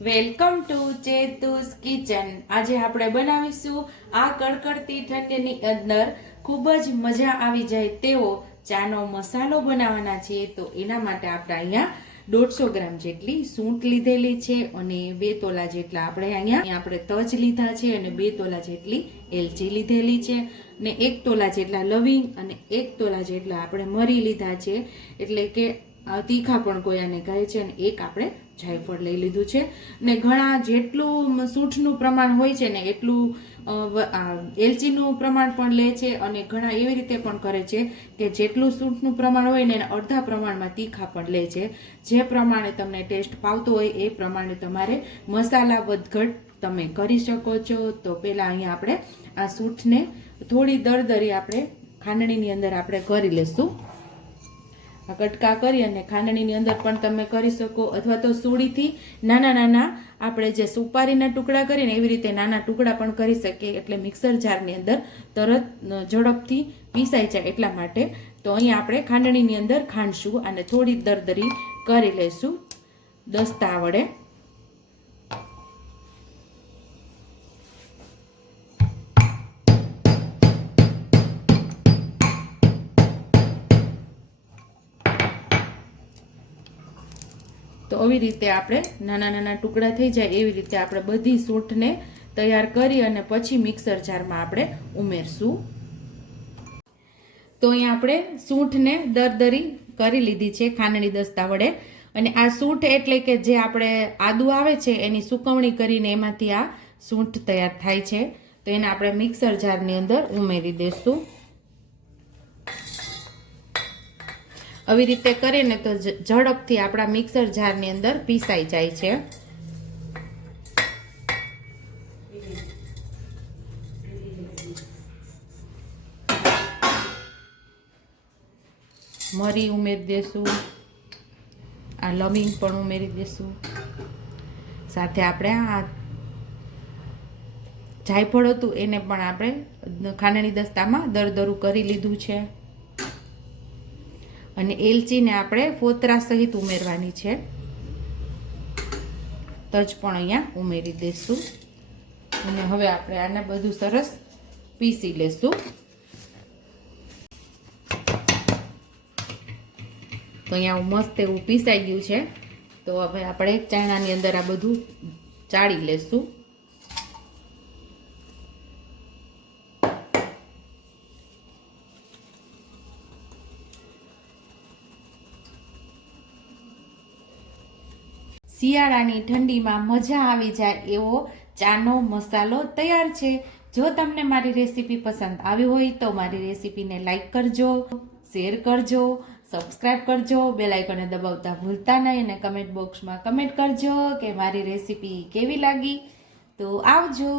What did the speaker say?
Welcome to ચેતુસ kitchen. આજે આપણે બનાવીશું આ કડકડતી ઠંડીની અંદર ખૂબ જ મજા આવી જાય તેવો ચાનો મસાલો બનાવવાના છે. તો એના માટે આપણે અહીંયા દોઢસો ગ્રામ જેટલી સૂંઠ લીધેલી છે અને બે તોલા જેટલા આપણે અહીંયા આપણે તજ લીધા છે અને બે તોલા જેટલી એલચી લીધેલી છે ને એક તોલા જેટલા લવિંગ અને એક તોલા જેટલા આપણે મરી લીધા છે. એટલે કે તીખા પણ કોયાને કહે છે અને એક આપણે જાયફળ લઈ લીધું છે. ને ઘણા જેટલું સૂઠનું પ્રમાણ હોય છે ને એટલું એલચીનું પ્રમાણ પણ લે છે અને ઘણા એવી રીતે પણ કરે છે કે જેટલું સૂંઠનું પ્રમાણ હોય ને એના અડધા પ્રમાણમાં તીખા પણ લે છે. જે પ્રમાણે તમને ટેસ્ટ પાવતો હોય એ પ્રમાણે તમારે મસાલા વધઘટ તમે કરી શકો છો. તો પહેલાં અહીંયા આપણે આ સૂંઠને થોડી દરદરી આપણે ખાંડણીની અંદર આપણે કરી લેશું. આ કટકા કરી અને ખાંડણીની અંદર પણ તમે કરી શકો. અથવા તો સુડીથી નાના નાના આપણે જે સુપારીના ટુકડા કરીને એવી રીતે નાના ટુકડા પણ કરી શકીએ. એટલે મિક્સર જારની અંદર તરત ઝડપથી પીસાઈ જાય એટલા માટે. તો અહીં આપણે ખાંડણીની અંદર ખાંડશું અને થોડી દરદરી કરી લઈશું. દસ્તા વડે. તો આવી રીતે આપણે નાના નાના ટુકડા થઈ જાય એવી રીતે આપણે બધી સૂંઠને તૈયાર કરી અને પછી મિક્સર જારમાં આપણે ઉમેરશું. તો અહીંયા આપણે સૂંઠને દરદરી કરી લીધી છે ખાંડણી દસ્તા વડે. અને આ સૂંઠ એટલે કે જે આપણે આદુ આવે છે એની સુકવણી કરીને એમાંથી આ સૂંઠ તૈયાર થાય છે. તો એને આપણે મિક્સર જારની અંદર ઉમેરી દઈશું આવી રીતે કરીને તો ઝડપથી આપણા મિક્સર જારની અંદર પીસાઈ જાય છે. મરી ઉમેરી દેશું. આ લવિંગ પણ ઉમેરી દેશું. સાથે આપણે આ જાયફળ હતું એને પણ આપણે ખાંડણી દસ્તામાં દરદરું કરી લીધું છે. અને એલચીને આપણે ફોતરા સહિત ઉમેરવાની છે. તજ પણ અહીંયા ઉમેરી દઈશું અને હવે આપણે આને બધું સરસ પીસી લેશું. તો અહીંયા મસ્ત એવું પીસાઈ ગયું છે. તો હવે આપણે ચણાની અંદર આ બધું ચાળી લેશું. શિયાળાની ઠંડીમાં મજા આવી જાય એવો ચાનો મસાલો તૈયાર છે. જો તમને મારી રેસીપી પસંદ આવી હોય તો મારી રેસીપીને લાઇક કરજો, શેર કરજો સબસ્ક્રાઈબ કરજો, બેલ આઇકોને દબાવતા ભૂલતા નહીં અને કમેન્ટ બોક્સમાં કમેન્ટ કરજો કે મારી રેસીપી કેવી લાગી. તો આવજો.